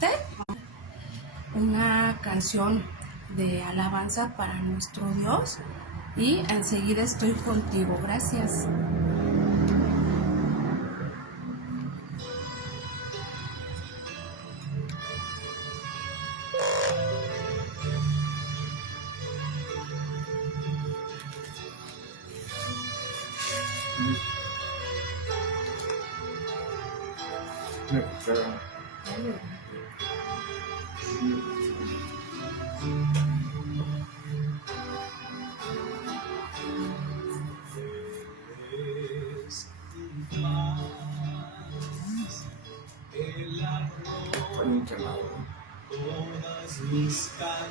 compartirte una canción de alabanza para nuestro Dios y enseguida estoy contigo. Gracias. Todas mis cadenas,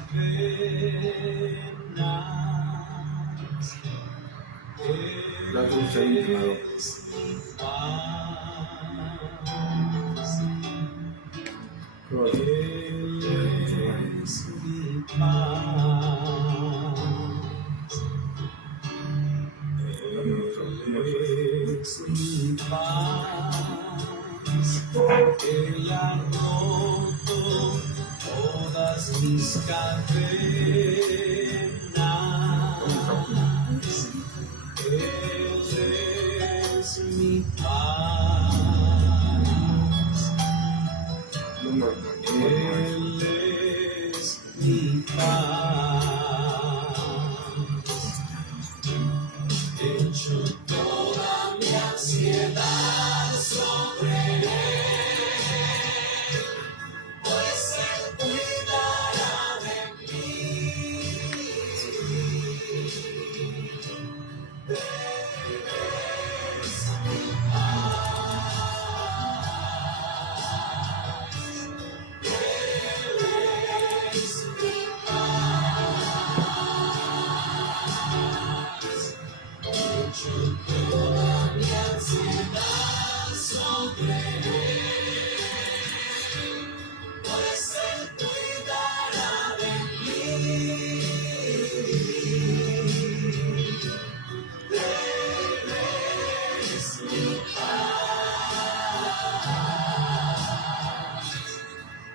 es mi paz, Él es mi paz, Él es mi paz, Él ha roto todas mis cadenas, Él es mi paz, Él es mi paz, echo toda mi ansiedad sobre Él. Toda mi ansiedad sobre Él, pues Él cuidará de mí. Él es mi paz,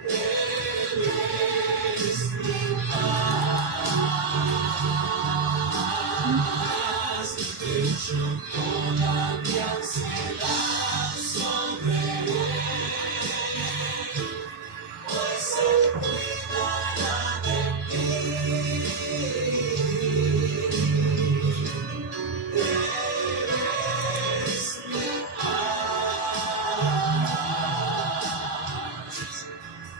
Él es mi paz, echo toda mi ansiedad sobre Él, pues Él cuidará de mí. Él es mi paz,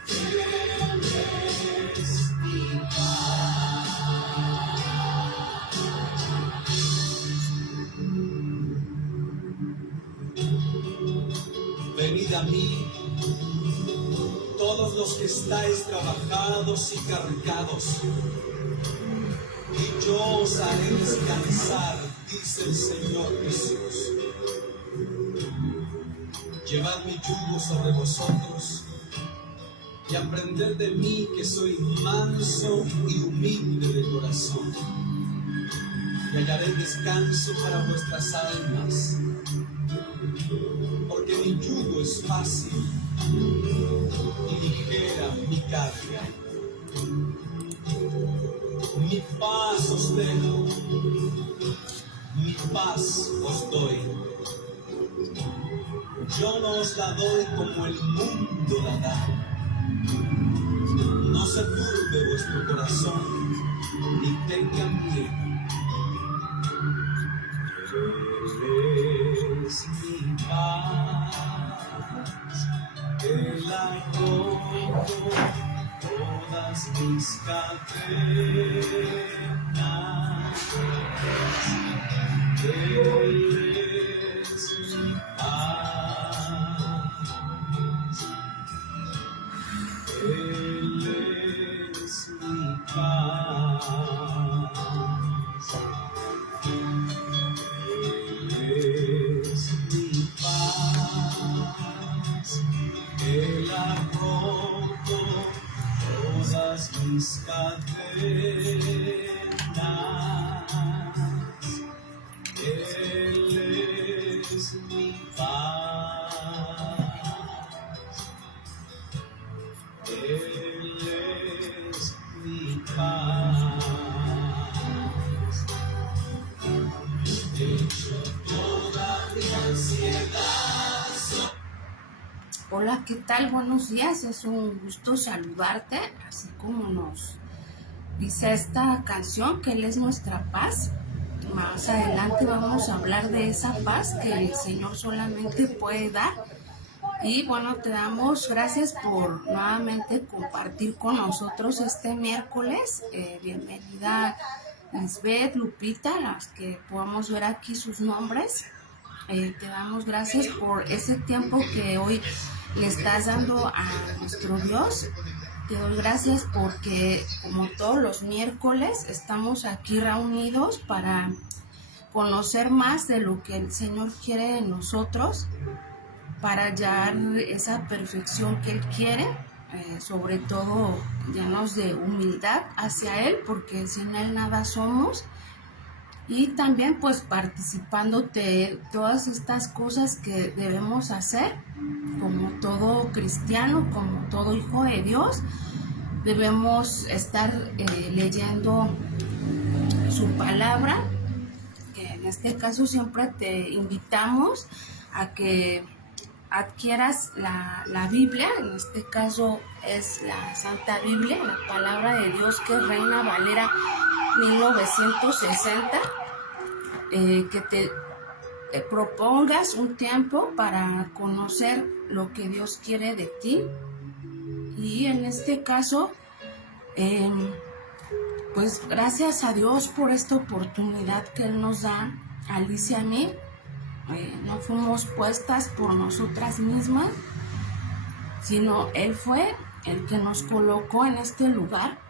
Él es mi Venid a mí, todos los que estáis trabajados y cargados, y yo os haré descansar, dice el Señor Jesús. Llevad mi yugo sobre vosotros y aprended de mí, que soy manso y humilde de corazón, y hallaré descanso para vuestras almas, porque mi yugo es fácil y ligera mi carga. Mi paz os dejo, mi paz os doy. Yo no os la doy como el mundo la da. No se turbe vuestro corazón, ni tengan miedo. Él es mi paz, Él ha roto todas mis cadenas. Él es mi paz, Él es mi paz, Él es mi paz, Él ha roto todas mis cadenas, Él es mi paz, ¿qué tal? Buenos días, es un gusto saludarte, así como nos dice esta canción, que Él es nuestra paz. Más adelante vamos a hablar de esa paz que el Señor solamente puede dar. Y bueno, te damos gracias por nuevamente compartir con nosotros este miércoles. Bienvenida Lisbeth, Lupita, las que podamos ver aquí sus nombres. Te damos gracias por ese tiempo que hoy le estás dando a nuestro Dios. Te doy gracias porque, como todos los miércoles, estamos aquí reunidos para conocer más de lo que el Señor quiere de nosotros, para hallar esa perfección que Él quiere, sobre todo llenos de humildad hacia Él, porque sin Él nada somos. Y también pues participando de todas estas cosas que debemos hacer, como todo cristiano, como todo hijo de Dios, debemos estar leyendo su palabra, que en este caso siempre te invitamos a que adquieras la Biblia. En este caso es la Santa Biblia, la palabra de Dios, que es Reina Valera 1960, que te propongas un tiempo para conocer lo que Dios quiere de ti. Y en este caso, pues gracias a Dios por esta oportunidad que Él nos da, a Alicia y a mí. No fuimos puestas por nosotras mismas, sino Él fue el que nos colocó en este lugar.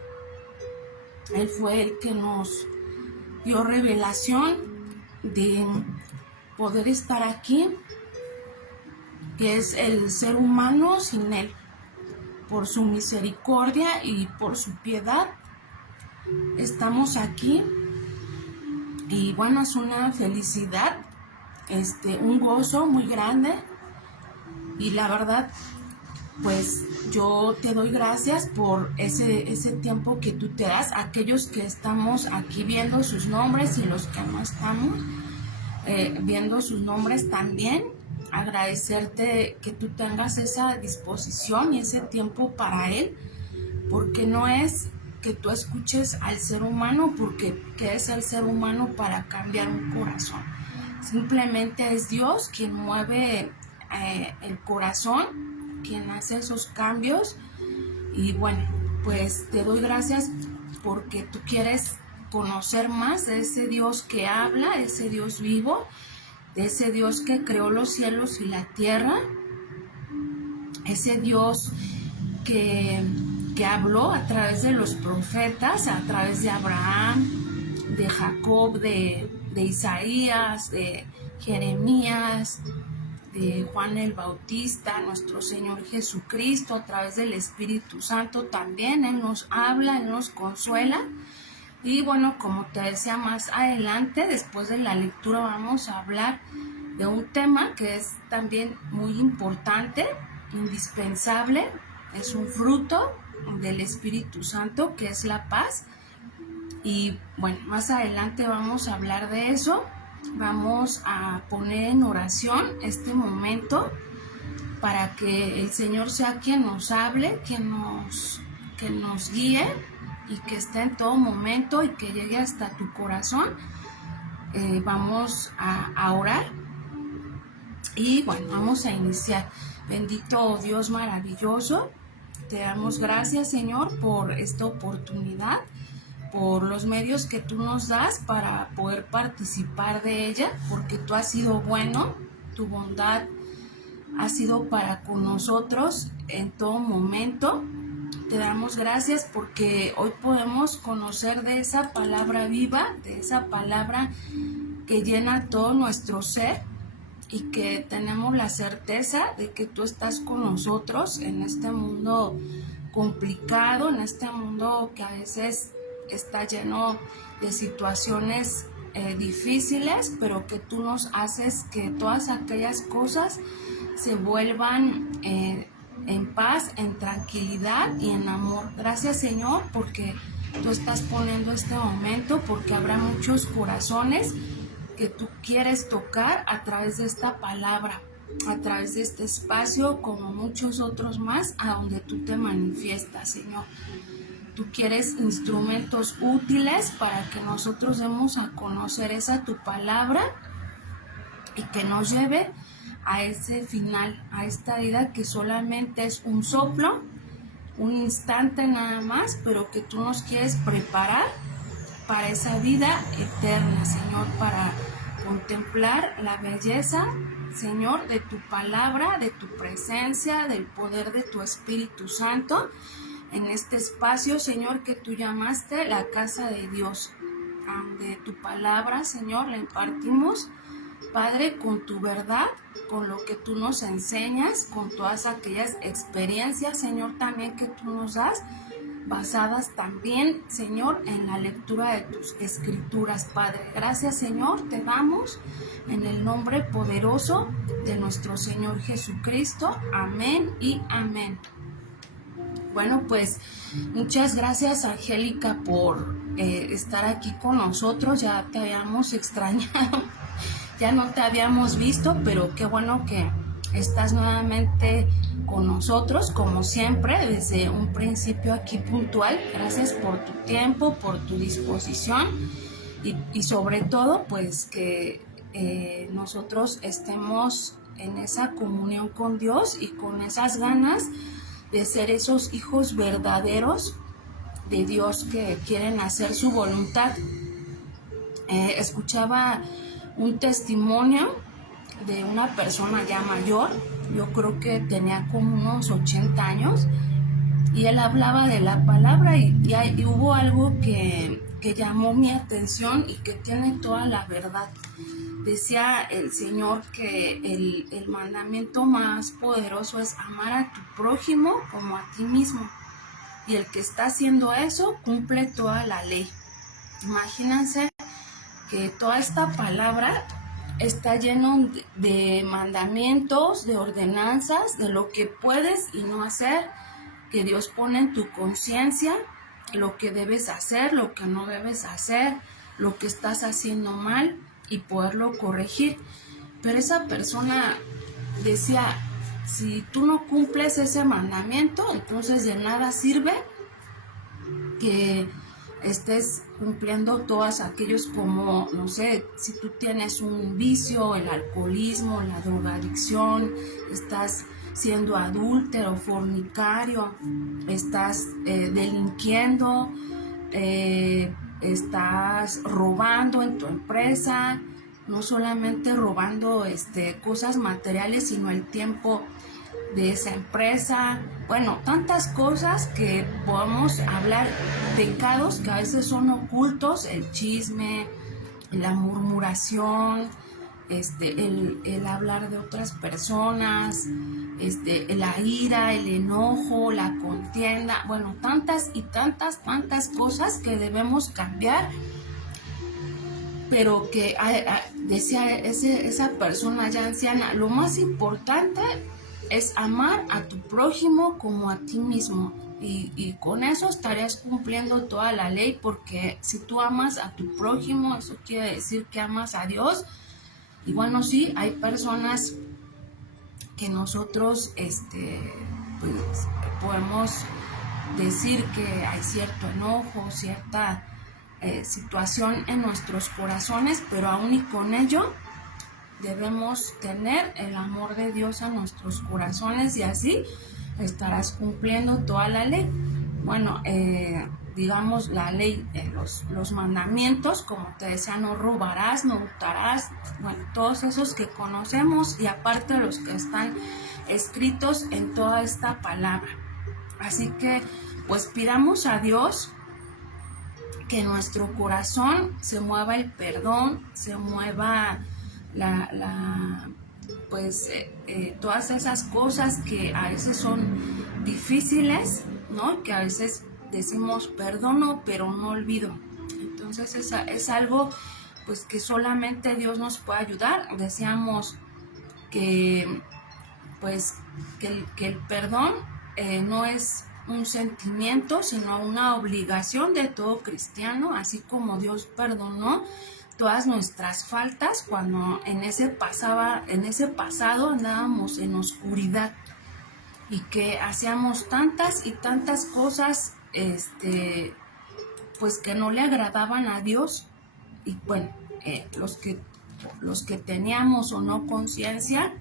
Él fue el que nos dio revelación de poder estar aquí, que es el ser humano sin Él. Por su misericordia y por su piedad estamos aquí, y bueno, es una felicidad, un gozo muy grande. Y la verdad, pues yo te doy gracias por ese tiempo que tú te das, aquellos que estamos aquí viendo sus nombres y los que no estamos viendo sus nombres también. Agradecerte que tú tengas esa disposición y ese tiempo para Él, porque no es que tú escuches al ser humano, porque ¿qué es el ser humano para cambiar un corazón? Simplemente es Dios quien mueve el corazón, quien hace esos cambios. Y bueno, pues te doy gracias porque tú quieres conocer más de ese Dios que habla, ese Dios vivo, de ese Dios que creó los cielos y la tierra, ese Dios que habló a través de los profetas, a través de Abraham, de Jacob, de Isaías, de Jeremías, de Juan el Bautista, nuestro Señor Jesucristo, a través del Espíritu Santo también. Él nos habla, Él nos consuela. Y bueno, como te decía, más adelante, después de la lectura, vamos a hablar de un tema que es también muy importante, indispensable. Es un fruto del Espíritu Santo, que es la paz. Y bueno, más adelante vamos a hablar de eso. Vamos a poner en oración este momento para que el Señor sea quien nos hable, que nos guíe, y que esté en todo momento y que llegue hasta tu corazón. Vamos a orar y bueno, vamos a iniciar. Bendito Dios maravilloso, te damos gracias, Señor, por esta oportunidad, por los medios que tú nos das para poder participar de ella, porque tú has sido bueno, tu bondad ha sido para con nosotros en todo momento. Te damos gracias porque hoy podemos conocer de esa palabra viva, de esa palabra que llena todo nuestro ser, y que tenemos la certeza de que tú estás con nosotros en este mundo complicado, en este mundo que a veces está lleno de situaciones difíciles, pero que tú nos haces que todas aquellas cosas se vuelvan en paz, en tranquilidad y en amor. Gracias, Señor, porque tú estás poniendo este momento, porque habrá muchos corazones que tú quieres tocar a través de esta palabra. a través de este espacio, como muchos otros más, a donde tú te manifiestas, Señor. Tú quieres instrumentos útiles para que nosotros demos a conocer esa tu palabra y que nos lleve a ese final, a esta vida que solamente es un soplo, un instante nada más, pero que tú nos quieres preparar para esa vida eterna, Señor, para contemplar la belleza, Señor, de tu palabra, de tu presencia, del poder de tu Espíritu Santo en este espacio, Señor, que tú llamaste la casa de Dios, donde tu palabra, Señor, la impartimos, Padre, con tu verdad, con lo que tú nos enseñas, con todas aquellas experiencias, Señor, también que tú nos das, basadas también, Señor, en la lectura de tus escrituras, Padre. Gracias, Señor, te damos en el nombre poderoso de nuestro Señor Jesucristo. Amén y amén. Bueno, pues muchas gracias, Angélica, por estar aquí con nosotros. Ya te habíamos extrañado, ya no te habíamos visto, pero qué bueno que estás nuevamente con nosotros, como siempre, desde un principio aquí puntual. Gracias por tu tiempo, por tu disposición y sobre todo, pues que nosotros estemos en esa comunión con Dios y con esas ganas de ser esos hijos verdaderos de Dios que quieren hacer su voluntad. Escuchaba un testimonio de una persona ya mayor, yo creo que tenía como unos 80 años, y él hablaba de la palabra y hubo algo que llamó mi atención y que tiene toda la verdad. Decía el Señor que el mandamiento más poderoso es amar a tu prójimo como a ti mismo. Y el que está haciendo eso cumple toda la ley. Imagínense que toda esta palabra está lleno de mandamientos, de ordenanzas, de lo que puedes y no hacer, que Dios pone en tu conciencia, lo que debes hacer, lo que no debes hacer, lo que estás haciendo mal y poderlo corregir. Pero esa persona decía, si tú no cumples ese mandamiento, entonces de nada sirve que estés cumpliendo todos aquellos, como, no sé, si tú tienes un vicio, el alcoholismo, la drogadicción, estás siendo adúltero, fornicario, estás delinquiendo, estás robando en tu empresa, no solamente robando cosas materiales, sino el tiempo de esa empresa. Bueno, tantas cosas que podemos hablar, pecados que a veces son ocultos, el chisme, la murmuración, el hablar de otras personas, la ira, el enojo, la contienda, bueno, tantas y tantas cosas que debemos cambiar, pero que decía esa persona ya anciana, lo más importante es amar a tu prójimo como a ti mismo, y con eso estarías cumpliendo toda la ley, porque si tú amas a tu prójimo, eso quiere decir que amas a Dios. Y bueno, sí, hay personas que nosotros pues, podemos decir que hay cierto enojo, cierta situación en nuestros corazones, pero aún y con ello debemos tener el amor de Dios en nuestros corazones, y así estarás cumpliendo toda la ley. Bueno, digamos la ley, los mandamientos, como te decía, no robarás, no hurtarás, bueno, todos esos que conocemos, y aparte los que están escritos en toda esta palabra. Así que pues pidamos a Dios que en nuestro corazón se mueva el perdón, se mueva todas esas cosas que a veces son difíciles, ¿no? Que a veces decimos perdono, pero no olvido. Entonces es algo pues que solamente Dios nos puede ayudar. Decíamos que pues que el perdón no es un sentimiento, sino una obligación de todo cristiano. Así como Dios perdonó, todas nuestras faltas cuando en ese pasado andábamos en oscuridad y que hacíamos tantas y tantas cosas pues que no le agradaban a Dios. Y bueno, los que teníamos o no conciencia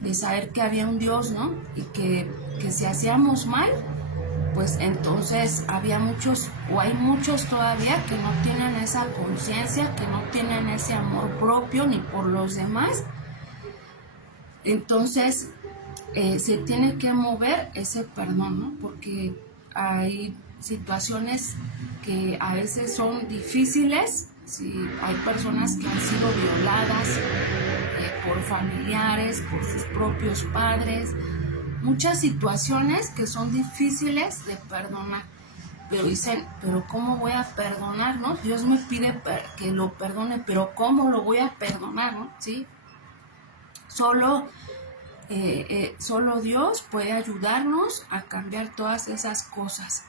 de saber que había un Dios, ¿no? Y que si hacíamos mal, pues entonces había muchos, o hay muchos todavía, que no tienen esa conciencia, que no tienen ese amor propio ni por los demás. Entonces se tiene que mover ese perdón, ¿no? Porque hay situaciones que a veces son difíciles. Si hay personas que han sido violadas por familiares, por sus propios padres, muchas situaciones que son difíciles de perdonar, pero dicen, pero ¿cómo voy a perdonar, no? Dios me pide que lo perdone, pero ¿cómo lo voy a perdonar, no? ¿Sí? Solo Dios puede ayudarnos a cambiar todas esas cosas,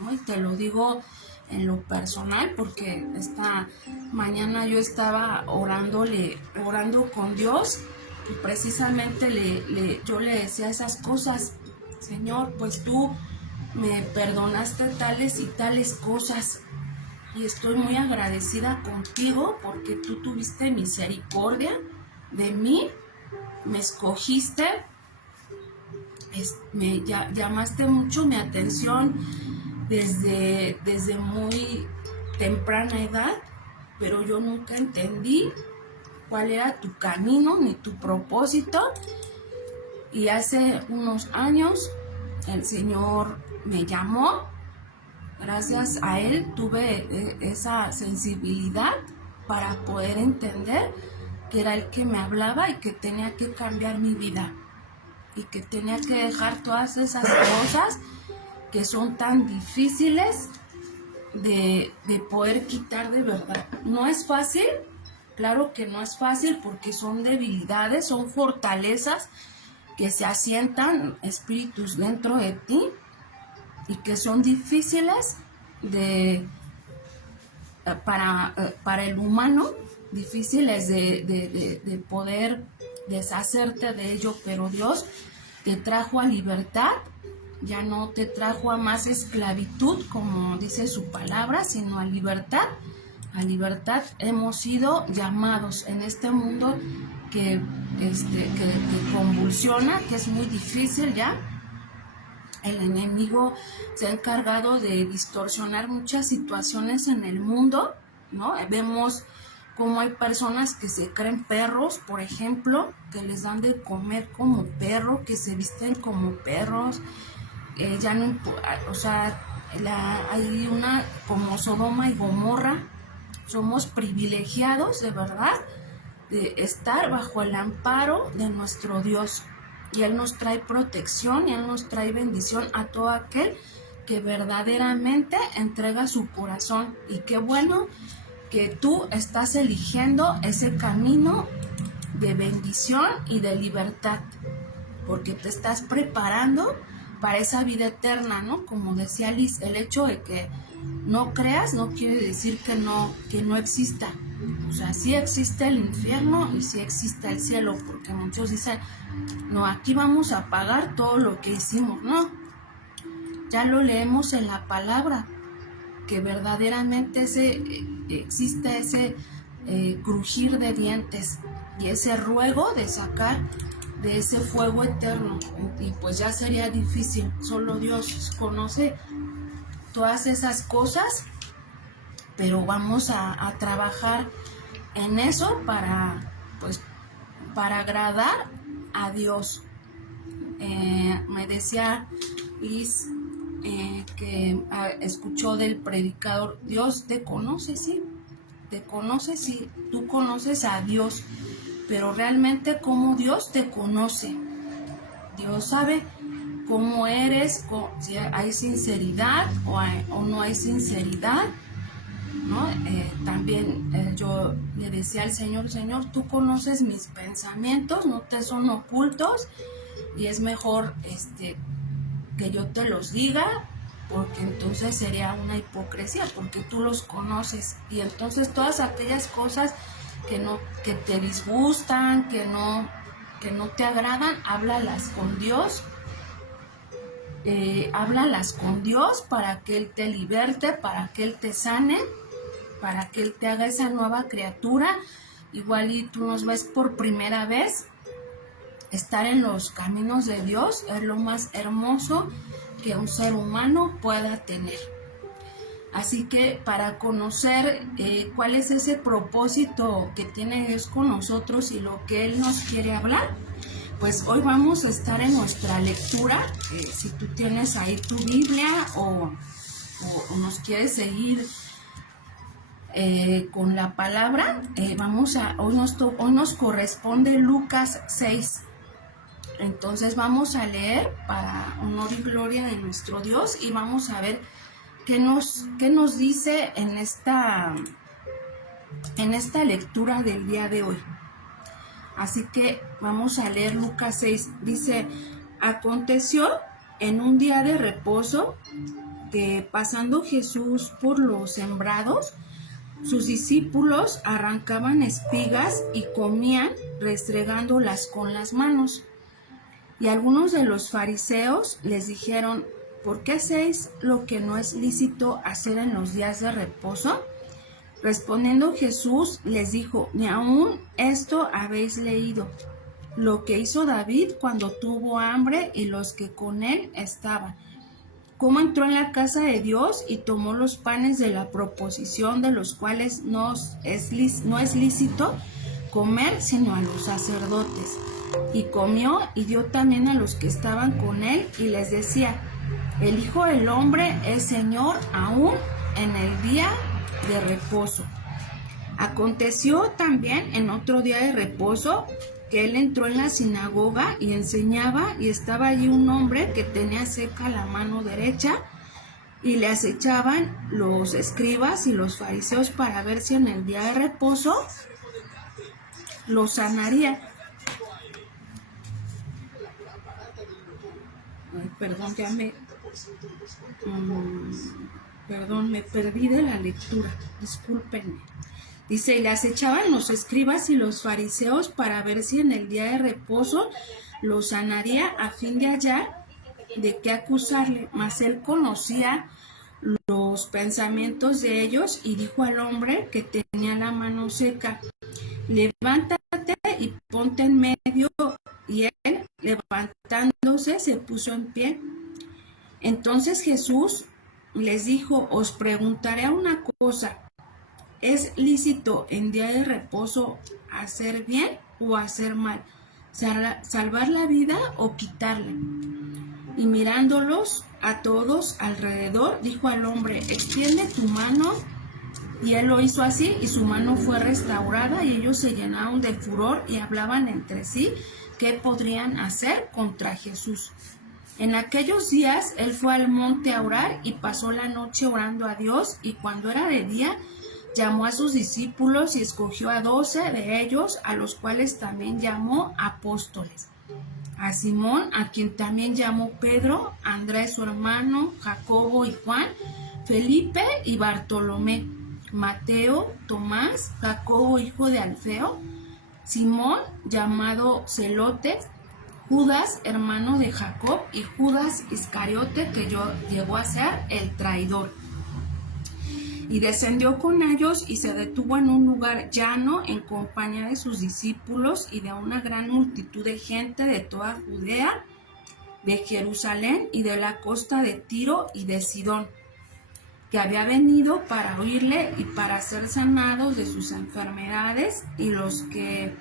¿no? Y te lo digo en lo personal, porque esta mañana yo estaba orando con Dios, y precisamente yo le decía esas cosas. Señor, pues tú me perdonaste tales y tales cosas, y estoy muy agradecida contigo porque tú tuviste misericordia de mí, me escogiste, me llamaste mucho mi atención desde muy temprana edad, pero yo nunca entendí cuál era tu camino ni tu propósito. Y hace unos años el Señor me llamó. Gracias a Él tuve esa sensibilidad para poder entender que era Él que me hablaba y que tenía que cambiar mi vida y que tenía que dejar todas esas cosas que son tan difíciles de poder quitar de verdad. No es fácil, claro que no es fácil, porque son debilidades, son fortalezas que se asientan, espíritus dentro de ti, y que son difíciles para el humano, difíciles de poder deshacerte de ello, pero Dios te trajo a libertad. Ya no te trajo a más esclavitud, como dice su palabra, sino a libertad. A libertad hemos sido llamados en este mundo que convulsiona, que es muy difícil ya. El enemigo se ha encargado de distorsionar muchas situaciones en el mundo, ¿no? Vemos cómo hay personas que se creen perros, por ejemplo, que les dan de comer como perro, que se visten como perros. Ya no, o sea, hay una como Sodoma y Gomorra. Somos privilegiados de verdad de estar bajo el amparo de nuestro Dios, y Él nos trae protección y Él nos trae bendición a todo aquel que verdaderamente entrega su corazón. Y qué bueno que tú estás eligiendo ese camino de bendición y de libertad, porque te estás preparando para esa vida eterna, ¿no? Como decía Liz, el hecho de que no creas no quiere decir que no exista. O sea, sí existe el infierno y sí existe el cielo, porque muchos dicen, no, aquí vamos a pagar todo lo que hicimos. No, ya lo leemos en la palabra, que verdaderamente existe ese crujir de dientes y ese ruego de sacar de ese fuego eterno, y pues ya sería difícil. Solo Dios conoce todas esas cosas, pero vamos a trabajar en eso para agradar a Dios. Me decía Liz que escuchó del predicador, Dios te conoce, sí, te conoce, sí, tú conoces a Dios, pero realmente cómo Dios te conoce. Dios sabe cómo eres, si hay sinceridad o no hay sinceridad, ¿no? También yo le decía al Señor, tú conoces mis pensamientos, no te son ocultos, y es mejor que yo te los diga porque entonces sería una hipocresía, porque tú los conoces, y entonces todas aquellas cosas que te disgustan, que no te agradan, háblalas con Dios. Háblalas con Dios para que Él te liberte, para que Él te sane, para que Él te haga esa nueva criatura. Igual y tú nos ves por primera vez. Estar en los caminos de Dios es lo más hermoso que un ser humano pueda tener. Así que para conocer cuál es ese propósito que tiene Dios con nosotros y lo que Él nos quiere hablar, pues hoy vamos a estar en nuestra lectura. Si tú tienes ahí tu Biblia o nos quieres seguir con la palabra, hoy nos corresponde Lucas 6. Entonces vamos a leer para honor y gloria de nuestro Dios y vamos a ver qué nos dice en esta lectura del día de hoy. Así que vamos a leer Lucas 6. Dice: aconteció en un día de reposo que, pasando Jesús por los sembrados, sus discípulos arrancaban espigas y comían restregándolas con las manos. Y algunos de los fariseos les dijeron: ¿por qué hacéis lo que no es lícito hacer en los días de reposo? Respondiendo Jesús les dijo: ni aún esto habéis leído, lo que hizo David cuando tuvo hambre y los que con él estaban, cómo entró en la casa de Dios y tomó los panes de la proposición, de los cuales no es lícito comer sino a los sacerdotes, y comió y dio también a los que estaban con él, y les decía: el Hijo del Hombre es Señor aún en el día de reposo. Aconteció también en otro día de reposo que él entró en la sinagoga y enseñaba, y estaba allí un hombre que tenía seca la mano derecha, y le acechaban los escribas y los fariseos para ver si en el día de reposo lo sanaría. Ay, perdón, me perdí de la lectura, discúlpenme. Dice: y le acechaban los escribas y los fariseos para ver si en el día de reposo lo sanaría, a fin de hallar de qué acusarle. Mas él conocía los pensamientos de ellos y dijo al hombre que tenía la mano seca: levántate y ponte en medio. Y él, levantándose, se puso en pie. Entonces Jesús les dijo: os preguntaré una cosa, ¿es lícito en día de reposo hacer bien o hacer mal? ¿Salvar la vida o quitarle? Y mirándolos a todos alrededor, dijo al hombre: extiende tu mano. Y él lo hizo así, y su mano fue restaurada, y ellos se llenaron de furor y hablaban entre sí qué podrían hacer contra Jesús. En aquellos días él fue al monte a orar y pasó la noche orando a Dios, y cuando era de día llamó a sus discípulos y escogió a 12 de ellos, a los cuales también llamó apóstoles: a Simón, a quien también llamó Pedro, a Andrés su hermano, Jacobo y Juan, Felipe y Bartolomé, Mateo, Tomás, Jacobo hijo de Alfeo, Simón llamado Celote, Judas hermano de Jacob, y Judas Iscariote, que llegó a ser el traidor. Y descendió con ellos y se detuvo en un lugar llano en compañía de sus discípulos y de una gran multitud de gente de toda Judea, de Jerusalén y de la costa de Tiro y de Sidón, que había venido para oírle y para ser sanados de sus enfermedades, y los que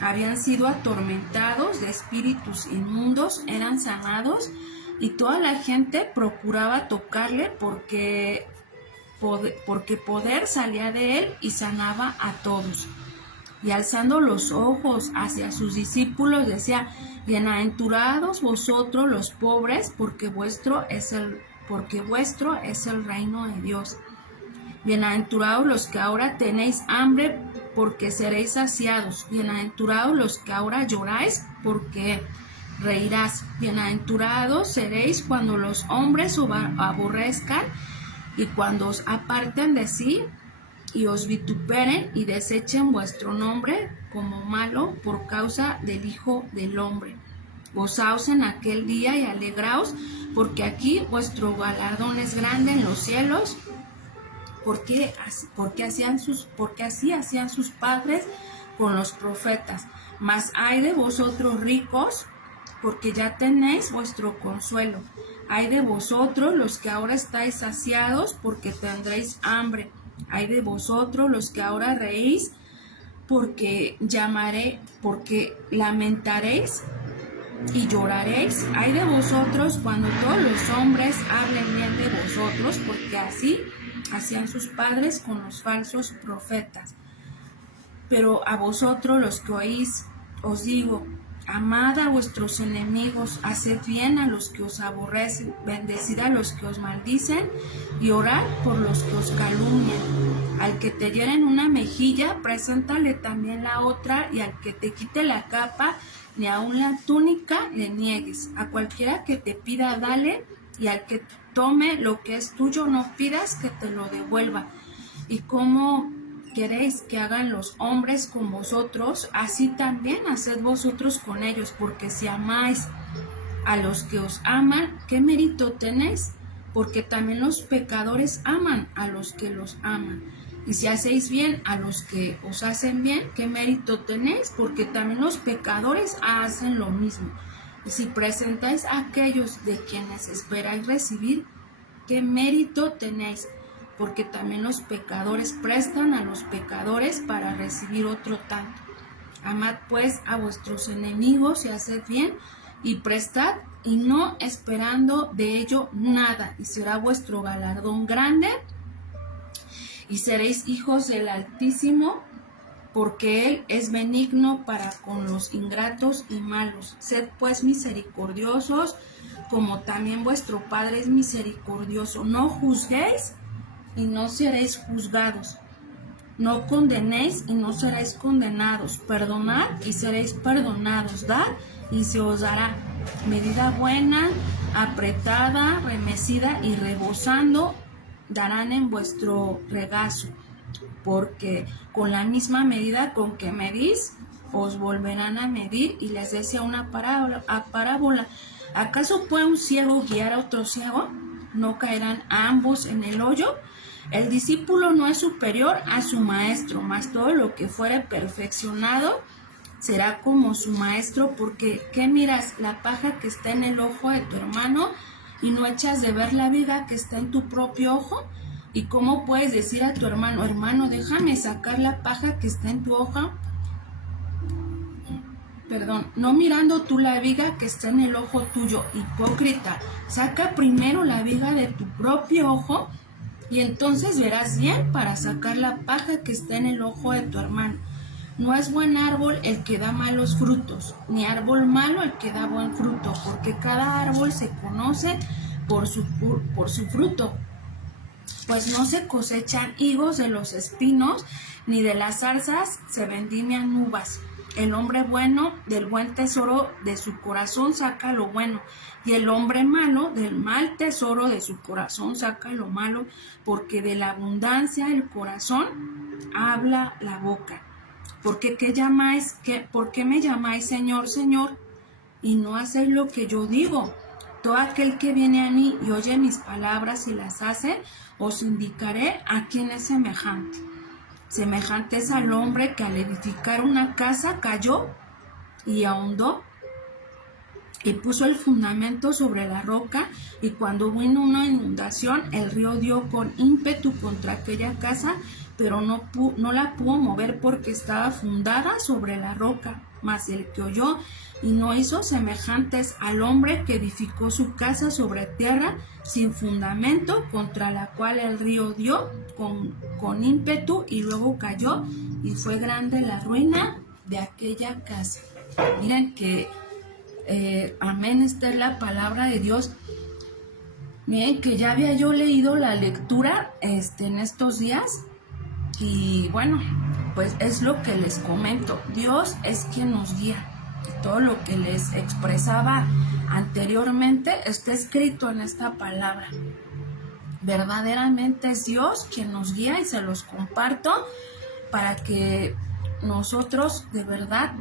habían sido atormentados de espíritus inmundos eran sanados, y toda la gente procuraba tocarle porque poder salía de él y sanaba a todos. Y alzando los ojos hacia sus discípulos decía: bienaventurados vosotros los pobres, porque vuestro es el reino de Dios. Bienaventurados los que ahora tenéis hambre, porque seréis saciados. Bienaventurados los que ahora lloráis, porque reirás. Bienaventurados seréis cuando los hombres os aborrezcan y cuando os aparten de sí y os vituperen y desechen vuestro nombre como malo por causa del Hijo del Hombre. Gozaos en aquel día y alegraos, porque aquí vuestro galardón es grande en los cielos, porque así hacían sus padres con los profetas. Mas ay de vosotros ricos, porque ya tenéis vuestro consuelo. Ay de vosotros los que ahora estáis saciados, porque tendréis hambre. Ay de vosotros los que ahora reís, porque lamentaréis y lloraréis. Ay de vosotros cuando todos los hombres hablen bien de vosotros, porque así hacían sus padres con los falsos profetas. Pero a vosotros los que oís, os digo, amad a vuestros enemigos, haced bien a los que os aborrecen, bendecid a los que os maldicen y orad por los que os calumnian. Al que te hieren una mejilla, preséntale también la otra, y al que te quite la capa, ni aun la túnica le niegues. A cualquiera que te pida, dale, y al que tome lo que es tuyo, no pidas que te lo devuelva. Y como queréis que hagan los hombres con vosotros, así también haced vosotros con ellos, porque si amáis a los que os aman, ¿qué mérito tenéis? Porque también los pecadores aman a los que los aman. Y si hacéis bien a los que os hacen bien, ¿qué mérito tenéis? Porque también los pecadores hacen lo mismo. Y si presentáis a aquellos de quienes esperáis recibir, ¿qué mérito tenéis? Porque también los pecadores prestan a los pecadores para recibir otro tanto. Amad pues a vuestros enemigos y haced bien, y prestad, y no esperando de ello nada, y será vuestro galardón grande, y seréis hijos del Altísimo, porque Él es benigno para con los ingratos y malos. Sed pues misericordiosos, como también vuestro Padre es misericordioso. No juzguéis, y no seréis juzgados. No condenéis, y no seréis condenados. Perdonad, y seréis perdonados. Dad, y se os dará. Medida buena, apretada, remecida y rebosando, darán en vuestro regazo. Porque con la misma medida con que medís, os volverán a medir. Y les decía una parábola. ¿Acaso puede un ciego guiar a otro ciego? ¿No caerán ambos en el hoyo? El discípulo no es superior a su maestro, mas todo lo que fuere perfeccionado será como su maestro. Porque ¿qué miras la paja que está en el ojo de tu hermano y no echas de ver la viga que está en tu propio ojo? ¿Y cómo puedes decir a tu hermano, hermano, déjame sacar la paja que está en tu ojo? No mirando tú la viga que está en el ojo tuyo, hipócrita. Saca primero la viga de tu propio ojo, y entonces verás bien para sacar la paja que está en el ojo de tu hermano. No es buen árbol el que da malos frutos, ni árbol malo el que da buen fruto, porque cada árbol se conoce por su fruto. Pues no se cosechan higos de los espinos, ni de las zarzas se vendimian uvas. El hombre bueno del buen tesoro de su corazón saca lo bueno, y el hombre malo del mal tesoro de su corazón saca lo malo, porque de la abundancia del corazón habla la boca. ¿Por qué me llamáis Señor, Señor, y no hacéis lo que yo digo? Todo aquel que viene a mí y oye mis palabras y las hace, os indicaré a quién es semejante. Semejante es al hombre que al edificar una casa cayó y ahondó y puso el fundamento sobre la roca, y cuando vino una inundación, el río dio con ímpetu contra aquella casa, pero no la pudo mover porque estaba fundada sobre la roca. Mas el que oyó y no hizo, semejantes al hombre que edificó su casa sobre tierra sin fundamento, contra la cual el río dio con ímpetu y luego cayó, y fue grande la ruina de aquella casa. Miren que amén, esta es la palabra de Dios. Miren que ya había yo leído la lectura en estos días, y bueno, pues es lo que les comento. Dios es quien nos guía. todo lo que les expresaba anteriormente está escrito en esta palabra. Verdaderamente es Dios quien nos guía y se los comparto para que nosotros de verdad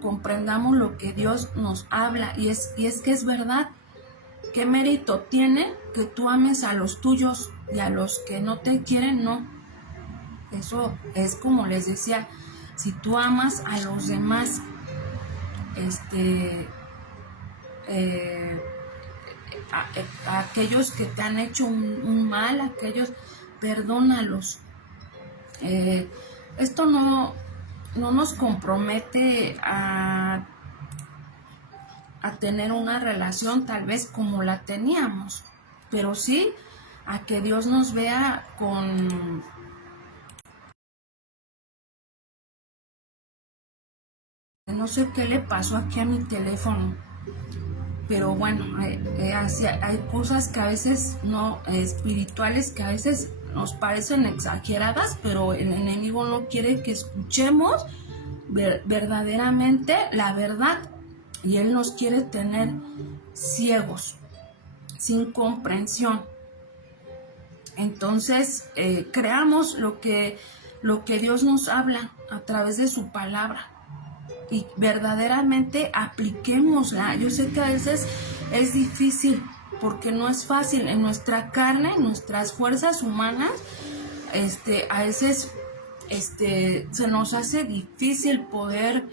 comprendamos lo que Dios nos habla. Y es que es verdad. ¿Qué mérito tiene que tú ames a los tuyos y a los que no te quieren? No. Eso es como les decía, si tú amas a los demás, a aquellos que te han hecho un mal, aquellos, perdónalos. Esto no nos compromete a tener una relación tal vez como la teníamos, pero sí a que Dios nos vea con... No sé qué le pasó aquí a mi teléfono, pero bueno, hay cosas que a veces no, espirituales, que a veces nos parecen exageradas, pero el enemigo no quiere que escuchemos verdaderamente la verdad, y él nos quiere tener ciegos, sin comprensión. Entonces, creamos lo que Dios nos habla a través de su palabra y verdaderamente apliquémosla. Yo sé que a veces es difícil porque no es fácil en nuestra carne, en nuestras fuerzas humanas. A veces se nos hace difícil poder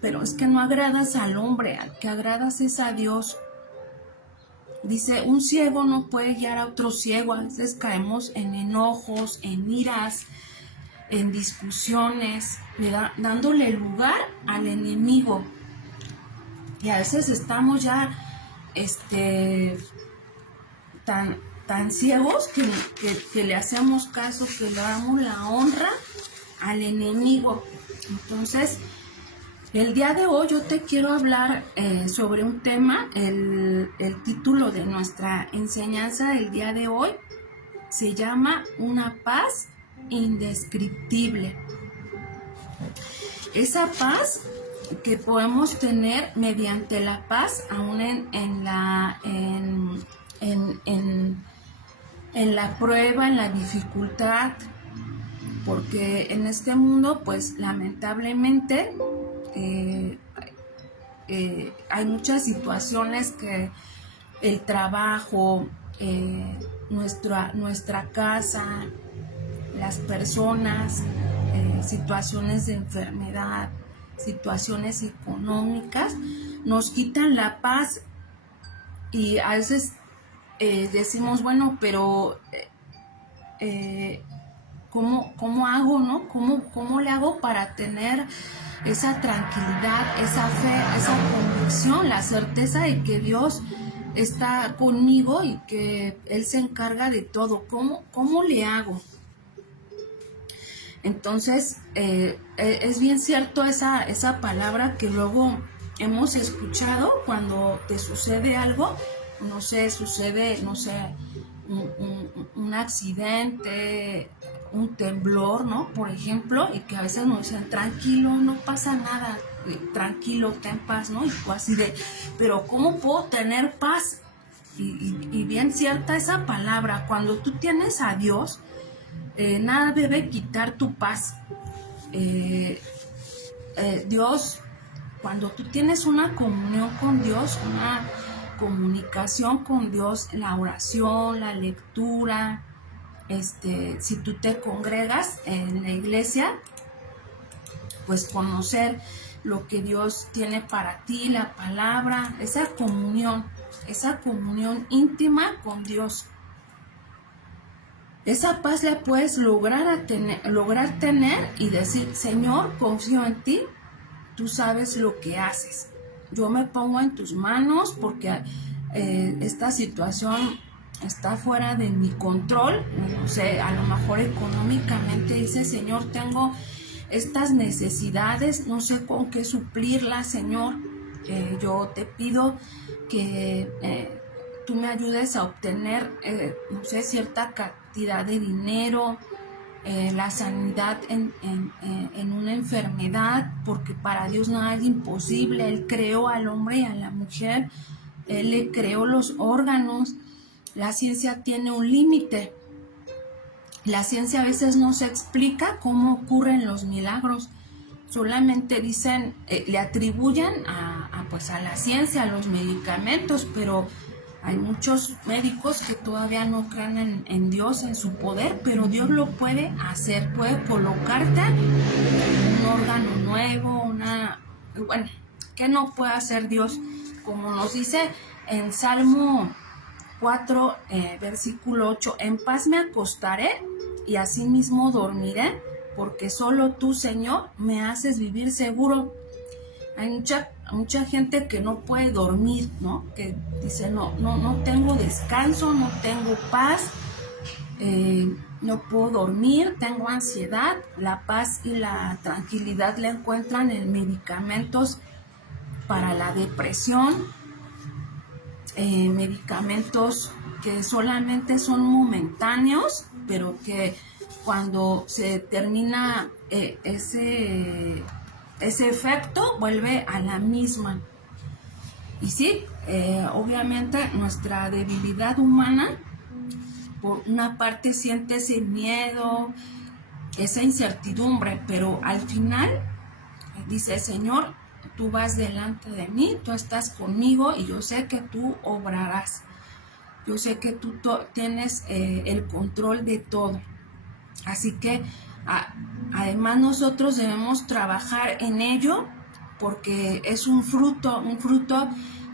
pero es que no agradas al hombre, al que agradas es a Dios. Dice, un ciego no puede guiar a otro ciego. A veces caemos en enojos, en iras, en discusiones, dándole lugar al enemigo. Y a veces estamos ya tan ciegos que le hacemos caso, que le damos la honra al enemigo. Entonces, el día de hoy yo te quiero hablar sobre un tema. El título de nuestra enseñanza del día de hoy se llama Una paz indescriptible. Esa paz que podemos tener mediante la paz, aún en la prueba, en la dificultad, porque en este mundo, pues lamentablemente, hay muchas situaciones que el trabajo, nuestra casa, las personas, situaciones de enfermedad, situaciones económicas, nos quitan la paz. Y a veces decimos, bueno, pero ¿cómo hago, no? ¿Cómo le hago para tener esa tranquilidad, esa fe, esa convicción, la certeza de que Dios está conmigo y que Él se encarga de todo? ¿Cómo le hago? Entonces, es bien cierto esa palabra que luego hemos escuchado cuando te sucede algo, sucede un accidente, un temblor, ¿no? Por ejemplo, y que a veces nos dicen, tranquilo, no pasa nada, tranquilo, ten paz, ¿no? Y así pero ¿cómo puedo tener paz? Y bien cierta esa palabra, cuando tú tienes a Dios, nada debe quitar tu paz. Dios, cuando tú tienes una comunión con Dios, una comunicación con Dios, la oración, la lectura, si tú te congregas en la iglesia, pues conocer lo que Dios tiene para ti, la palabra, esa comunión íntima con Dios. Esa paz la puedes lograr tener y decir, Señor, confío en ti, tú sabes lo que haces. Yo me pongo en tus manos porque esta situación está fuera de mi control. No sé, a lo mejor económicamente dice, Señor, tengo estas necesidades, no sé con qué suplirlas, Señor. Yo te pido que tú me ayudes a obtener, cierta cantidad de dinero, la sanidad en una enfermedad, porque para Dios nada es imposible. Él creó al hombre y a la mujer, Él le creó los órganos. La ciencia tiene un límite. La ciencia a veces no se explica cómo ocurren los milagros. Solamente dicen, le atribuyen pues a la ciencia, a los medicamentos, pero hay muchos médicos que todavía no creen en Dios, en su poder, pero Dios lo puede hacer, puede colocarte un órgano nuevo, bueno, ¿qué no puede hacer Dios? Como nos dice en Salmo 4, versículo 8, en paz me acostaré y asimismo dormiré, porque solo tú, Señor, me haces vivir seguro. Hay mucha gente que no puede dormir, ¿no? Que dice, no tengo descanso, no tengo paz, no puedo dormir, tengo ansiedad. La paz y la tranquilidad la encuentran en medicamentos para la depresión, medicamentos que solamente son momentáneos, pero que cuando se termina ese efecto, vuelve a la misma. Y sí, obviamente nuestra debilidad humana, por una parte siente ese miedo, esa incertidumbre, pero al final dice, Señor, tú vas delante de mí, tú estás conmigo y yo sé que tú obrarás. Yo sé que tú tienes el control de todo. Así que además nosotros debemos trabajar en ello, porque es un fruto,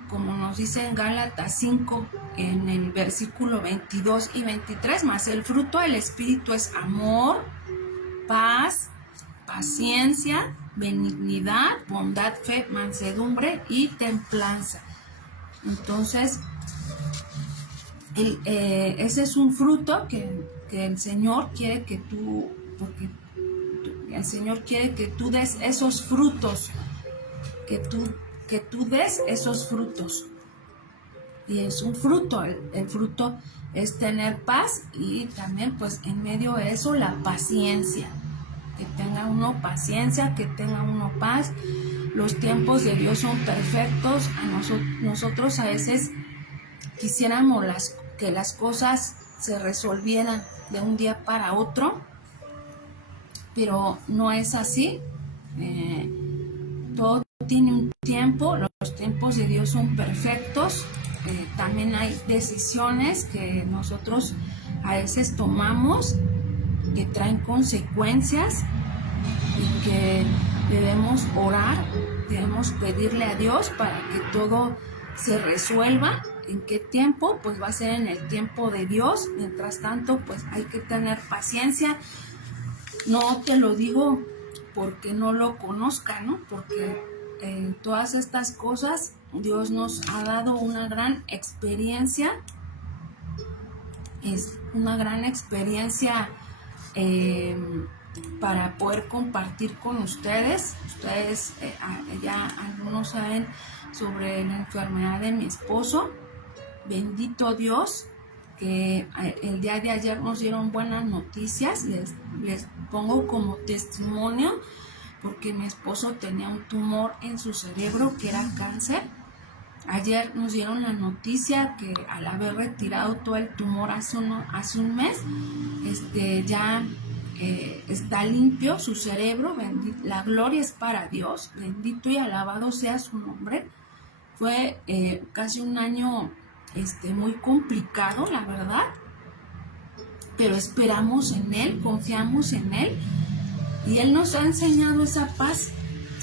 como nos dice en Gálatas 5, en el versículo 22 y 23, más el fruto del Espíritu es amor, paz, paciencia, benignidad, bondad, fe, mansedumbre y templanza. Entonces, ese es un fruto que el Señor quiere que tú, porque el Señor quiere que tú des esos frutos, que tú des esos frutos. Y es un fruto, el fruto es tener paz, y también pues en medio de eso la paciencia. Que tenga uno paciencia, que tenga uno paz. Los tiempos de Dios son perfectos. Nosotros a veces quisiéramos que las cosas se resolvieran de un día para otro, pero no es así. Todo tiene un tiempo, los tiempos de Dios son perfectos. También hay decisiones que nosotros a veces tomamos que traen consecuencias y que debemos orar, debemos pedirle a Dios para que todo se resuelva. ¿En qué tiempo? Pues va a ser en el tiempo de Dios. Mientras tanto, pues hay que tener paciencia. No te lo digo porque no lo conozca, ¿no? Porque todas estas cosas Dios nos ha dado una gran experiencia. Es una gran experiencia para poder compartir con ustedes. Ustedes ya algunos saben sobre la enfermedad de mi esposo. Bendito Dios, que el día de ayer nos dieron buenas noticias. Les pongo como testimonio, porque mi esposo tenía un tumor en su cerebro que era cáncer. Ayer nos dieron la noticia que al haber retirado todo el tumor hace un mes, ya está limpio su cerebro. La gloria es para Dios, bendito y alabado sea su nombre. Fue casi un año muy complicado, la verdad, pero esperamos en Él, confiamos en Él, y Él nos ha enseñado esa paz,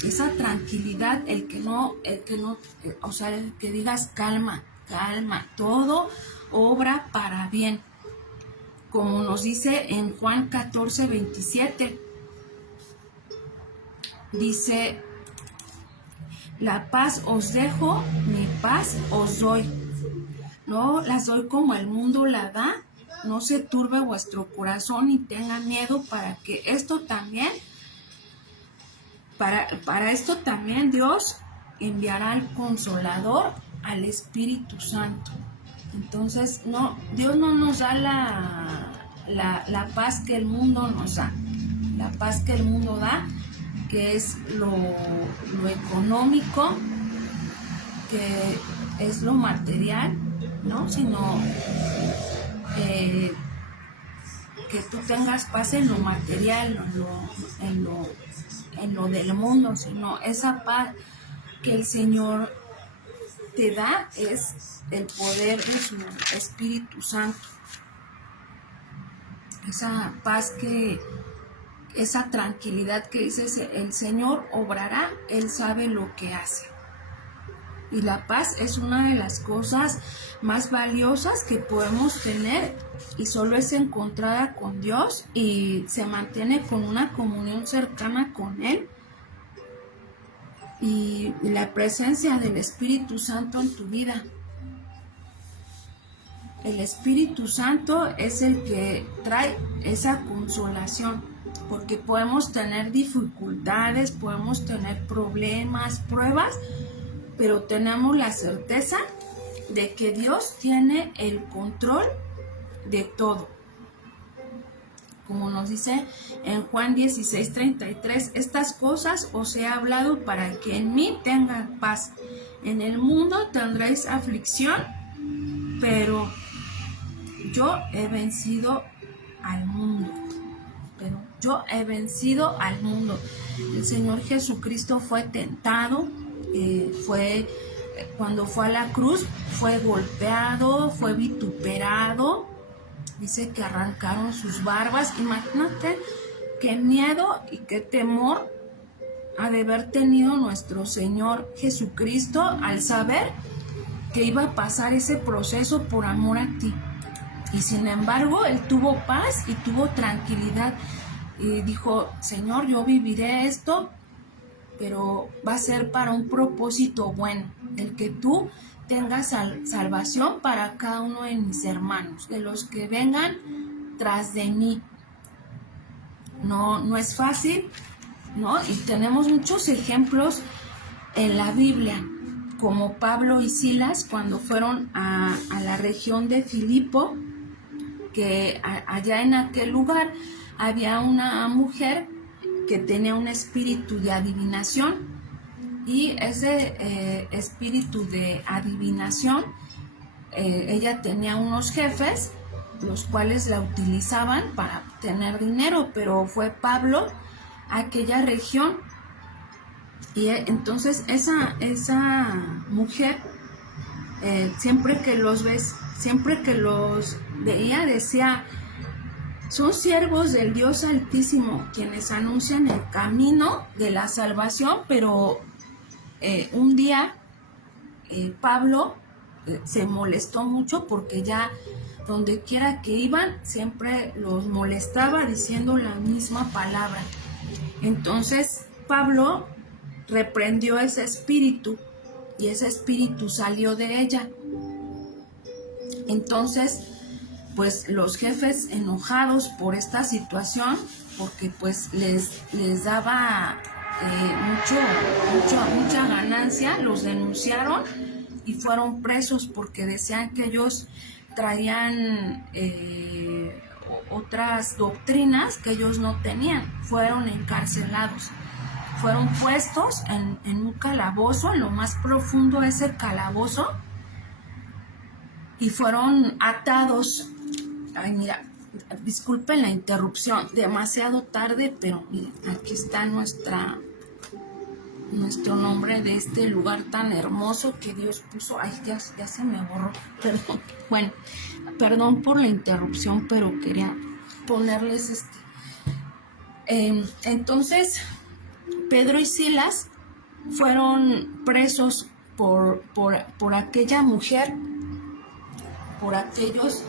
esa tranquilidad, el que digas calma, todo obra para bien, como nos dice en Juan 14, 27, dice, la paz os dejo, mi paz os doy, no las doy como el mundo la da. No se turbe vuestro corazón ni tenga miedo, para esto también Dios enviará al Consolador, al Espíritu Santo. Entonces, Dios no nos da la paz que el mundo nos da, la paz que el mundo da, que es lo económico, que es lo material, ¿no? Sino que tú tengas paz en lo material, en lo del mundo, sino esa paz que el Señor te da es el poder de su Espíritu Santo. Esa paz esa tranquilidad que dices, el Señor obrará, Él sabe lo que hace. Y la paz es una de las cosas más valiosas que podemos tener y solo es encontrada con Dios y se mantiene con una comunión cercana con Él y la presencia del Espíritu Santo en tu vida. El Espíritu Santo es el que trae esa consolación, porque podemos tener dificultades, podemos tener problemas, pruebas, pero tenemos la certeza de que Dios tiene el control de todo. Como nos dice en Juan 16:33, estas cosas os he hablado para que en mí tengan paz. En el mundo tendréis aflicción, pero yo he vencido al mundo. El Señor Jesucristo fue tentado, cuando fue a la cruz, fue golpeado, fue vituperado. Dice que arrancaron sus barbas. Imagínate qué miedo y qué temor ha de haber tenido nuestro Señor Jesucristo al saber que iba a pasar ese proceso por amor a ti. Y sin embargo, Él tuvo paz y tuvo tranquilidad. Y dijo, Señor, yo viviré esto, pero va a ser para un propósito bueno, el que tú tengas salvación para cada uno de mis hermanos, de los que vengan tras de mí. No es fácil, ¿no? Y tenemos muchos ejemplos en la Biblia, como Pablo y Silas cuando fueron a la región de Filipo, que allá en aquel lugar había una mujer que tenía un espíritu de adivinación, y ese espíritu de adivinación, ella tenía unos jefes, los cuales la utilizaban para obtener dinero, pero fue Pablo a aquella región, y entonces esa mujer, siempre que los veía, decía, son siervos del Dios Altísimo, quienes anuncian el camino de la salvación. Pero un día Pablo se molestó mucho porque ya donde quiera que iban siempre los molestaba diciendo la misma palabra. Entonces Pablo reprendió ese espíritu y ese espíritu salió de ella. Entonces, pues los jefes, enojados por esta situación, porque pues les daba mucha ganancia, los denunciaron y fueron presos porque decían que ellos traían otras doctrinas que ellos no tenían. Fueron encarcelados, fueron puestos en un calabozo, en lo más profundo de ese calabozo, y fueron atados. Ay, mira, disculpen la interrupción, demasiado tarde, pero miren, aquí está nuestro nombre de este lugar tan hermoso que Dios puso. Ay, ya se me borró, perdón. Bueno, perdón por la interrupción, pero quería ponerles entonces, Pedro y Silas fueron presos por aquella mujer, por aquellos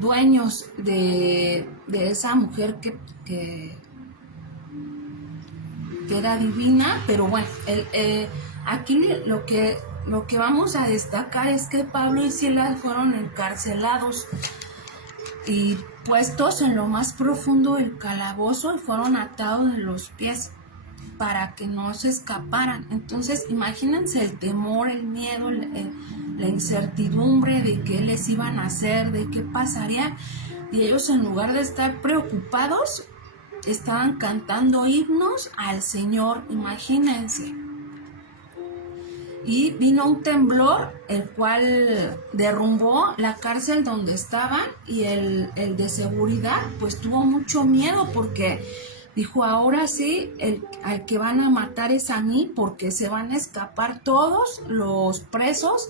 dueños de esa mujer que era divina. Pero bueno, aquí lo que vamos a destacar es que Pablo y Silas fueron encarcelados y puestos en lo más profundo del calabozo y fueron atados de los pies. para que no se escaparan. Entonces, imagínense el temor, el miedo, la incertidumbre de qué les iban a hacer, de qué pasaría. Y ellos, en lugar de estar preocupados, estaban cantando himnos al Señor, imagínense. Y vino un temblor, el cual derrumbó la cárcel donde estaban, y el de seguridad pues tuvo mucho miedo porque dijo, ahora sí, al que van a matar es a mí, porque se van a escapar todos los presos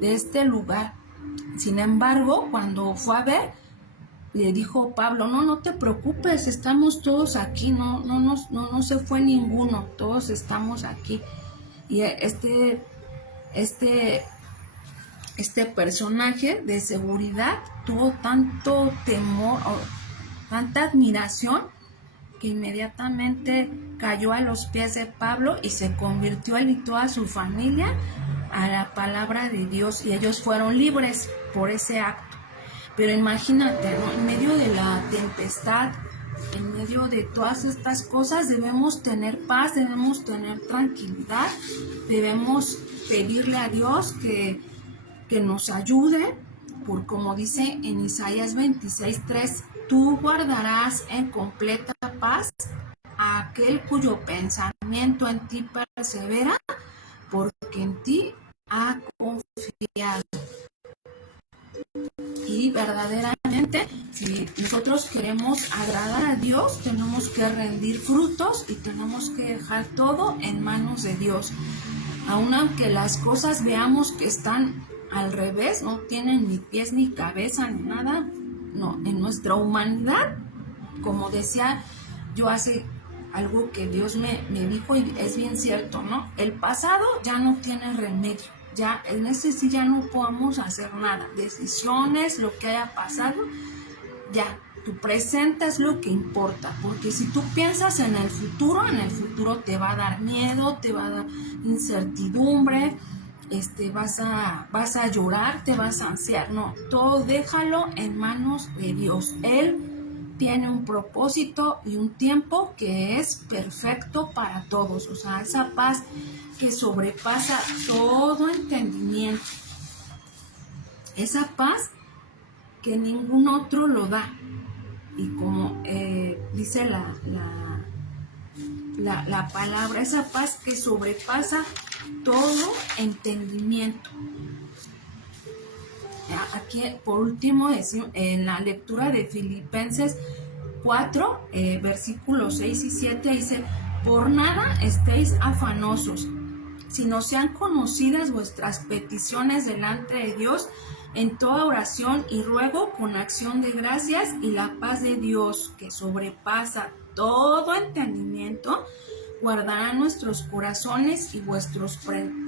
de este lugar. Sin embargo, cuando fue a ver, le dijo Pablo, no te preocupes, estamos todos aquí, no se fue ninguno, todos estamos aquí. Y este personaje de seguridad tuvo tanto temor, tanta admiración, que inmediatamente cayó a los pies de Pablo y se convirtió él y toda su familia a la palabra de Dios, y ellos fueron libres por ese acto. Pero imagínate, ¿no? En medio de la tempestad, en medio de todas estas cosas, debemos tener paz, debemos tener tranquilidad, debemos pedirle a Dios que nos ayude, por como dice en Isaías 26:3, tú guardarás en completa paz a aquel cuyo pensamiento en ti persevera, porque en ti ha confiado. Y verdaderamente, si nosotros queremos agradar a Dios, tenemos que rendir frutos y tenemos que dejar todo en manos de Dios. Aun aunque las cosas veamos que están al revés, no tienen ni pies ni cabeza ni nada, no, en nuestra humanidad, como decía yo hace algo que Dios me dijo, y es bien cierto, ¿no? El pasado ya no tiene remedio, ya en ese sí ya no podemos hacer nada, decisiones, lo que haya pasado, ya, tu presente es lo que importa, porque si tú piensas en el futuro te va a dar miedo, te va a dar incertidumbre, vas a llorar, te vas a ansiar. No, todo déjalo en manos de Dios. Él tiene un propósito y un tiempo que es perfecto para todos. O sea, esa paz que sobrepasa todo entendimiento. Esa paz que ningún otro lo da. Y como dice la palabra, esa paz que sobrepasa todo entendimiento. Aquí, por último, en la lectura de Filipenses 4, versículos 6 y 7, dice, por nada estéis afanosos, sino sean conocidas vuestras peticiones delante de Dios en toda oración y ruego con acción de gracias, y la paz de Dios, que sobrepasa todo entendimiento, guardará nuestros corazones y vuestros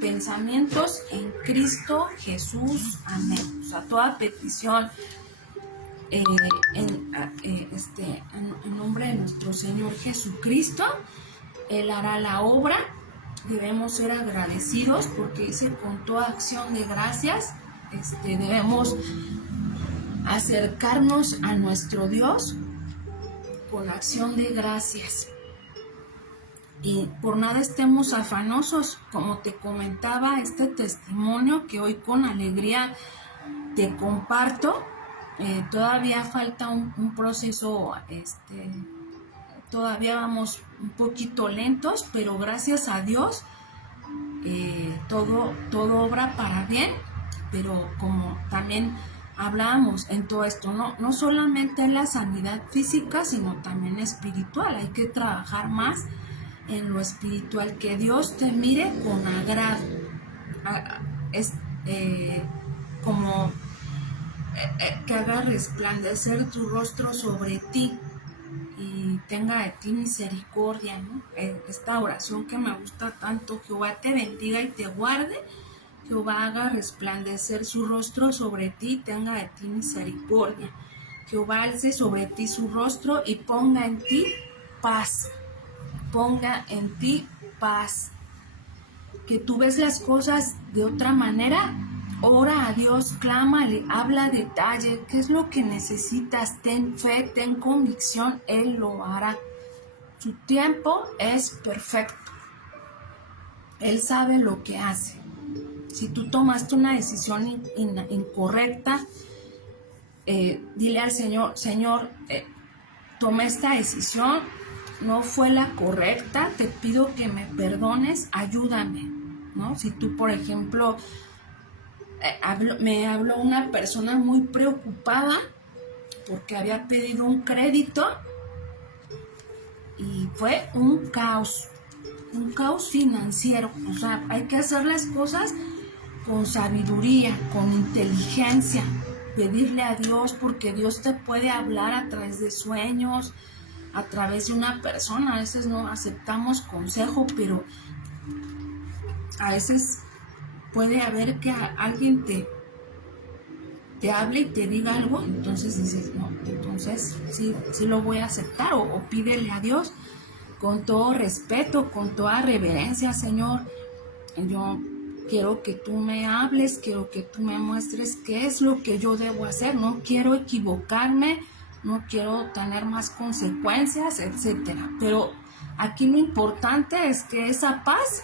pensamientos en Cristo Jesús. Amén. O sea, toda petición en nombre de nuestro Señor Jesucristo, Él hará la obra. Debemos ser agradecidos, porque dice con toda acción de gracias. Debemos acercarnos a nuestro Dios con acción de gracias. Y por nada estemos afanosos, como te comentaba, este testimonio que hoy con alegría te comparto. Todavía falta un proceso, todavía vamos un poquito lentos, pero gracias a Dios todo obra para bien. Pero como también hablábamos en todo esto, no solamente en la sanidad física, sino también espiritual. Hay que trabajar más en lo espiritual, que Dios te mire con agrado, como que haga resplandecer tu rostro sobre ti y tenga de ti misericordia, ¿no? Esta oración que me gusta tanto: Jehová te bendiga y te guarde, Jehová haga resplandecer su rostro sobre ti y tenga de ti misericordia, Jehová alce sobre ti su rostro y ponga en ti paz. Ponga en ti paz. Que tú ves las cosas de otra manera, ora a Dios, clámale, habla a detalle, qué es lo que necesitas, ten fe, ten convicción, Él lo hará. Su tiempo es perfecto. Él sabe lo que hace. Si tú tomaste una decisión incorrecta, dile al Señor, Señor, tomé esta decisión, no fue la correcta, te pido que me perdones, ayúdame, ¿no? Si tú, por ejemplo, me habló una persona muy preocupada porque había pedido un crédito y fue un caos financiero. O sea, hay que hacer las cosas con sabiduría, con inteligencia, pedirle a Dios, porque Dios te puede hablar a través de sueños, a través de una persona. A veces no aceptamos consejo, pero a veces puede haber que alguien te hable y te diga algo, entonces dices, no, entonces sí lo voy a aceptar, o pídele a Dios con todo respeto, con toda reverencia, Señor, yo quiero que tú me hables, quiero que tú me muestres qué es lo que yo debo hacer, no quiero equivocarme, no quiero tener más consecuencias, etcétera. Pero aquí lo importante es que esa paz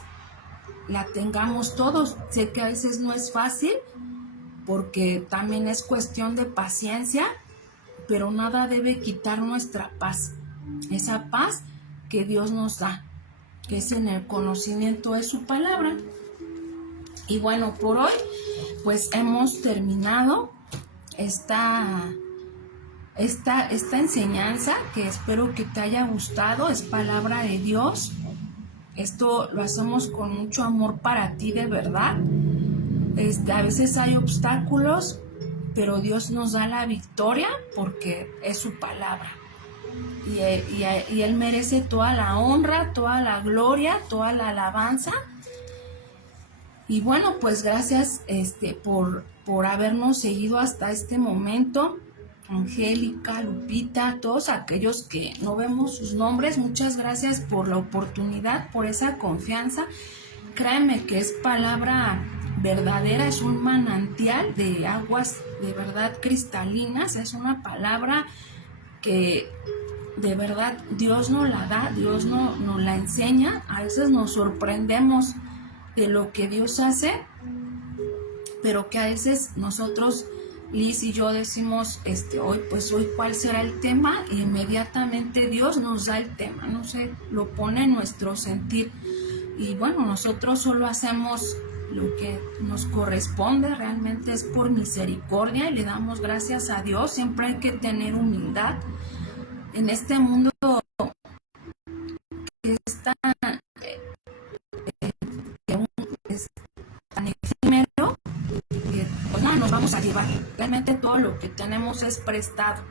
la tengamos todos. Sé que a veces no es fácil, porque también es cuestión de paciencia, pero nada debe quitar nuestra paz, esa paz que Dios nos da, que es en el conocimiento de su palabra. Y bueno, por hoy pues hemos terminado esta enseñanza, que espero que te haya gustado. Es palabra de Dios, esto lo hacemos con mucho amor para ti, de verdad. A veces hay obstáculos, pero Dios nos da la victoria porque es su palabra. Y Él merece toda la honra, toda la gloria, toda la alabanza. Y bueno, pues gracias por habernos seguido hasta este momento. Angélica, Lupita, todos aquellos que no vemos sus nombres, muchas gracias por la oportunidad, por esa confianza. Créeme que es palabra verdadera, es un manantial de aguas de verdad cristalinas, es una palabra que de verdad Dios nos la da, Dios nos la enseña. A veces nos sorprendemos de lo que Dios hace, pero que a veces nosotros, Liz y yo, decimos, hoy cuál será el tema, e inmediatamente Dios nos da el tema, no sé, lo pone en nuestro sentir. Y bueno, nosotros solo hacemos lo que nos corresponde, realmente es por misericordia, y le damos gracias a Dios. Siempre hay que tener humildad en este mundo que es tan efímero, que pues nada nos vamos a llevar. Realmente todo lo que tenemos es prestado.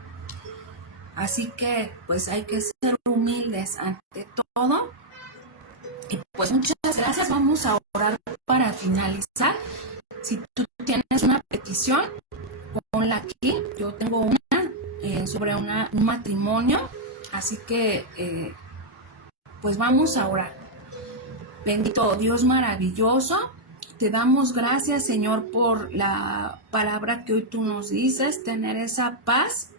Así que pues hay que ser humildes ante todo. Y pues muchas gracias. Vamos a orar para finalizar. Si tú tienes una petición, ponla aquí. Yo tengo una sobre un matrimonio. Así que pues vamos a orar. Bendito Dios maravilloso, te damos gracias, Señor, por la palabra que hoy tú nos dices, tener esa paz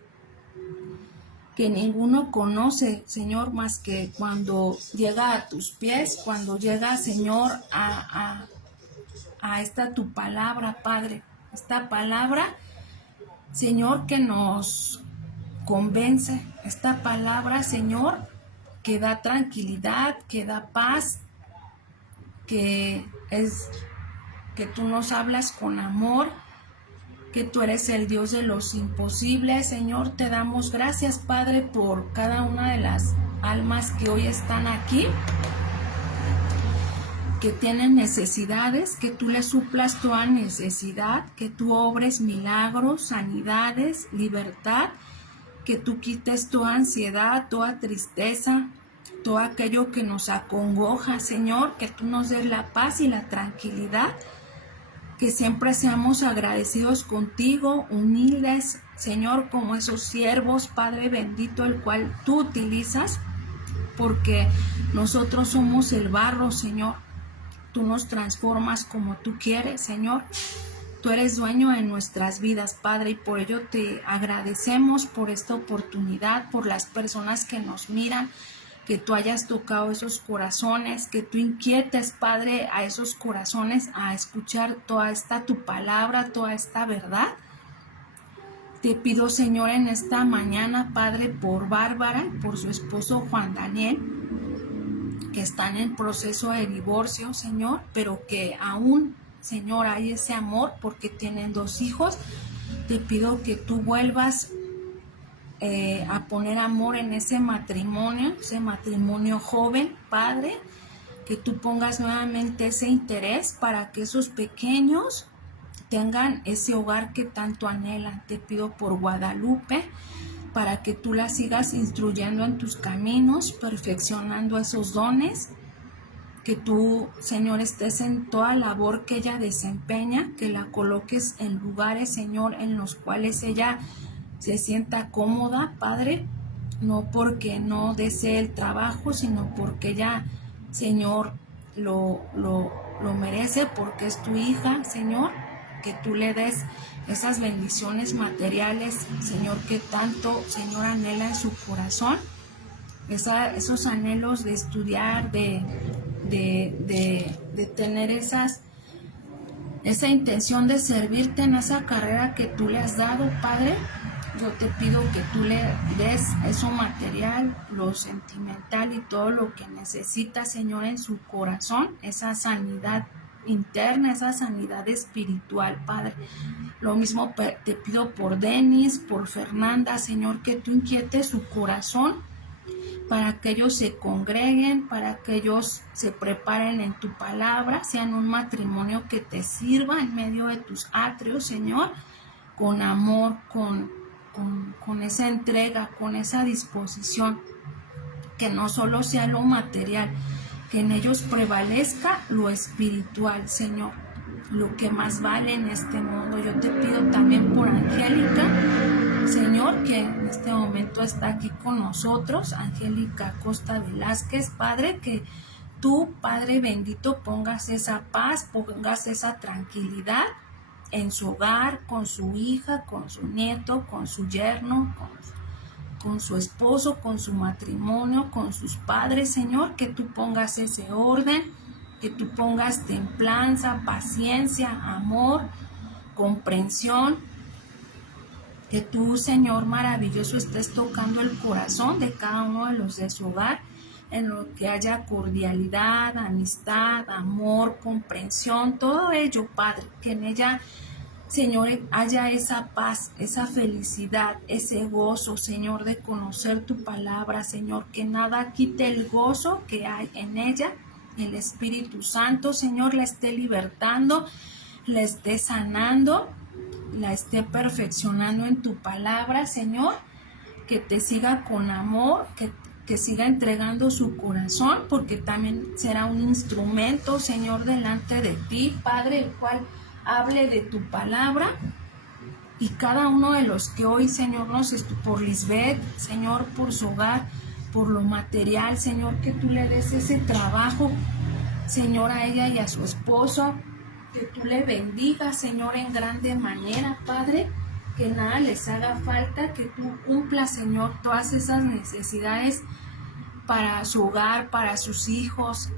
que ninguno conoce, Señor, más que cuando llega a tus pies, cuando llega, Señor, a esta tu palabra, Padre, esta palabra, Señor, que nos convence, esta palabra, Señor, que da tranquilidad, que da paz, que tú nos hablas con amor, que tú eres el Dios de los imposibles. Señor, te damos gracias, Padre, por cada una de las almas que hoy están aquí, que tienen necesidades, que tú les suplas toda necesidad, que tú obres milagros, sanidades, libertad, que tú quites toda ansiedad, toda tristeza, todo aquello que nos acongoja, Señor, que tú nos des la paz y la tranquilidad, que siempre seamos agradecidos contigo, humildes, Señor, como esos siervos, Padre bendito, el cual tú utilizas, porque nosotros somos el barro, Señor. Tú nos transformas como tú quieres, Señor. Tú eres dueño de nuestras vidas, Padre, y por ello te agradecemos por esta oportunidad, por las personas que nos miran, que tú hayas tocado esos corazones, que tú inquietes, Padre, a esos corazones a escuchar toda esta tu palabra, toda esta verdad. Te pido, Señor, en esta mañana, Padre, por Bárbara, por su esposo Juan Daniel, que están en proceso de divorcio, Señor, pero que aún, Señor, hay ese amor porque tienen 2 hijos. Te pido que tú vuelvas a poner amor en ese matrimonio joven, Padre, que tú pongas nuevamente ese interés para que esos pequeños tengan ese hogar que tanto anhelan. Te pido por Guadalupe, para que tú la sigas instruyendo en tus caminos, perfeccionando esos dones, que tú, Señor, estés en toda labor que ella desempeña, que la coloques en lugares, Señor, en los cuales ella se sienta cómoda, Padre, no porque no desee el trabajo, sino porque ella, Señor, lo merece, porque es tu hija, Señor, que tú le des esas bendiciones materiales, Señor, que tanto, Señor, anhela en su corazón, esos anhelos de estudiar, de tener esa intención de servirte en esa carrera que tú le has dado, Padre. Yo te pido que tú le des eso material, lo sentimental y todo lo que necesita, Señor, en su corazón, esa sanidad interna, esa sanidad espiritual, Padre. Lo mismo te pido por Denis, por Fernanda, Señor, que tú inquietes su corazón para que ellos se congreguen, para que ellos se preparen en tu palabra, sean un matrimonio que te sirva en medio de tus atrios, Señor, con amor, con esa entrega, con esa disposición, que no solo sea lo material, que en ellos prevalezca lo espiritual, Señor, lo que más vale en este mundo. Yo te pido también por Angélica, Señor, que en este momento está aquí con nosotros, Angélica Costa Velázquez, Padre, que tú, Padre bendito, pongas esa paz, pongas esa tranquilidad en su hogar, con su hija, con su nieto, con su yerno, con su esposo, con su matrimonio, con sus padres, Señor, que tú pongas ese orden, que tú pongas templanza, paciencia, amor, comprensión, que tú, Señor maravilloso, estés tocando el corazón de cada uno de los de su hogar, en lo que haya cordialidad, amistad, amor, comprensión, todo ello, Padre, que en ella, Señor, haya esa paz, esa felicidad, ese gozo, Señor, de conocer tu palabra, Señor, que nada quite el gozo que hay en ella. El Espíritu Santo, Señor, la esté libertando, la esté sanando, la esté perfeccionando en tu palabra, Señor, que te siga con amor, que siga entregando su corazón, porque también será un instrumento, Señor, delante de ti, Padre, el cual hable de tu palabra. Y cada uno de los que hoy, Señor, por Lisbeth, Señor, por su hogar, por lo material, Señor, que tú le des ese trabajo, Señor, a ella y a su esposo, que tú le bendigas, Señor, en grande manera, Padre, que nada les haga falta, que tú cumplas, Señor, todas esas necesidades para su hogar, para sus hijos,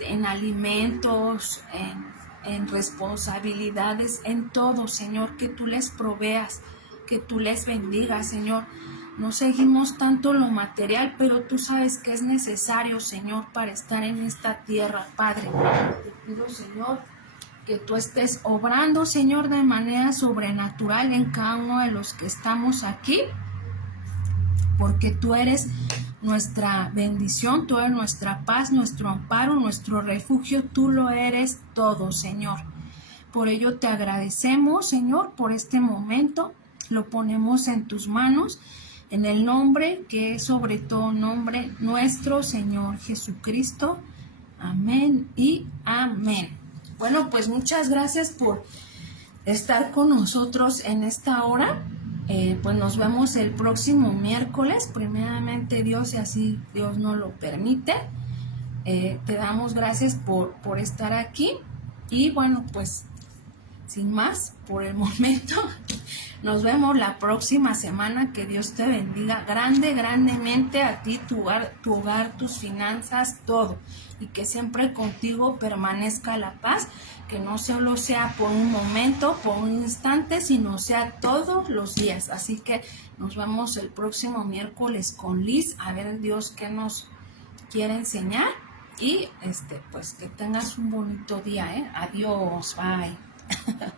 en alimentos, en responsabilidades, en todo, Señor, que tú les proveas, que tú les bendigas, Señor. No seguimos tanto lo material, pero tú sabes que es necesario, Señor, para estar en esta tierra, Padre. Te pido, Señor, que tú estés obrando, Señor, de manera sobrenatural en cada uno de los que estamos aquí, porque tú eres nuestra bendición, tú eres nuestra paz, nuestro amparo, nuestro refugio, tú lo eres todo, Señor. Por ello te agradecemos, Señor, por este momento, lo ponemos en tus manos, en el nombre que es sobre todo nombre, nuestro Señor Jesucristo. Amén y amén. Bueno, pues muchas gracias por estar con nosotros en esta hora. Pues nos vemos el próximo miércoles, primeramente Dios, y así Dios nos lo permite. Te damos gracias por estar aquí y bueno, pues sin más, por el momento, nos vemos la próxima semana. Que Dios te bendiga grandemente a ti, tu hogar, tus finanzas, todo. Y que siempre contigo permanezca la paz, que no solo sea por un momento, por un instante, sino sea todos los días. Así que nos vemos el próximo miércoles con Liz, a ver Dios qué nos quiere enseñar. Y pues que tengas un bonito día, Adiós, bye.